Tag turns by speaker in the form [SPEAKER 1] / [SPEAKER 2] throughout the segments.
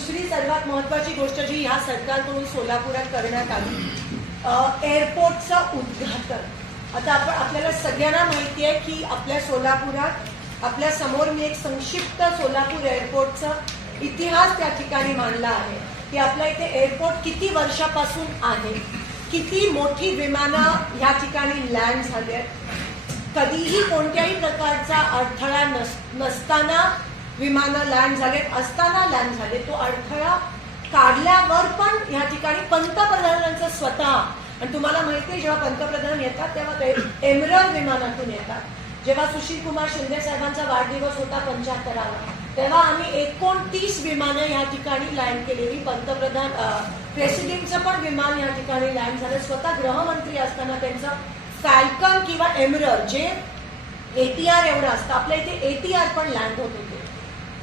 [SPEAKER 1] दुसरी सर्वात महत्वाची गोष्ट जी ह्या सरकारकडून सोलापुरात करण्यात आली एअरपोर्टचं उद्घाटन आता आपण आपल्याला सगळ्यांना माहिती आहे की आपल्या सोलापुरात आपल्या समोर मी एक संक्षिप्त सोलापूर एअरपोर्टचा इतिहास त्या ठिकाणी मांडला आहे की आपल्या इथे एअरपोर्ट किती वर्षापासून आहे किती मोठी विमानं या ठिकाणी लँड झाली आहेत कधीही कोणत्याही प्रकारचा अडथळा नस नसताना विमान लँड झाले असताना लँड झाले तो अडथळा काढल्यावर पण या ठिकाणी पंतप्रधानांचं स्वतः आणि तुम्हाला माहिती आहे जेव्हा पंतप्रधान येतात तेव्हा ते एमरल विमानातून येतात जेव्हा सुशील कुमार शिंदे साहेबांचा वाढदिवस होता पंच्याहत्तरावर तेव्हा आम्ही एकोणतीस विमानं या ठिकाणी लँड केलेली पंतप्रधान प्रेसिडेंटचं पण विमान या ठिकाणी लँड झालं स्वतः गृहमंत्री असताना त्यांचं फॅल्कन किंवा एमरल जे एटीआर एवढं असतं आपल्या इथे एटीआर पण लँड होत होते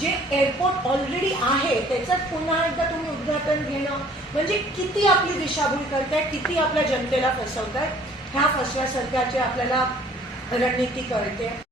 [SPEAKER 1] जे एअरपोर्ट ऑलरेडी आहे त्याचं पुन्हा एकदा तुम्ही उद्घाटन घेणं म्हणजे किती आपली दिशाभूल करताय किती आपल्या जनतेला फसवताय ह्या फसव्या जे आपल्याला रणनीती कळते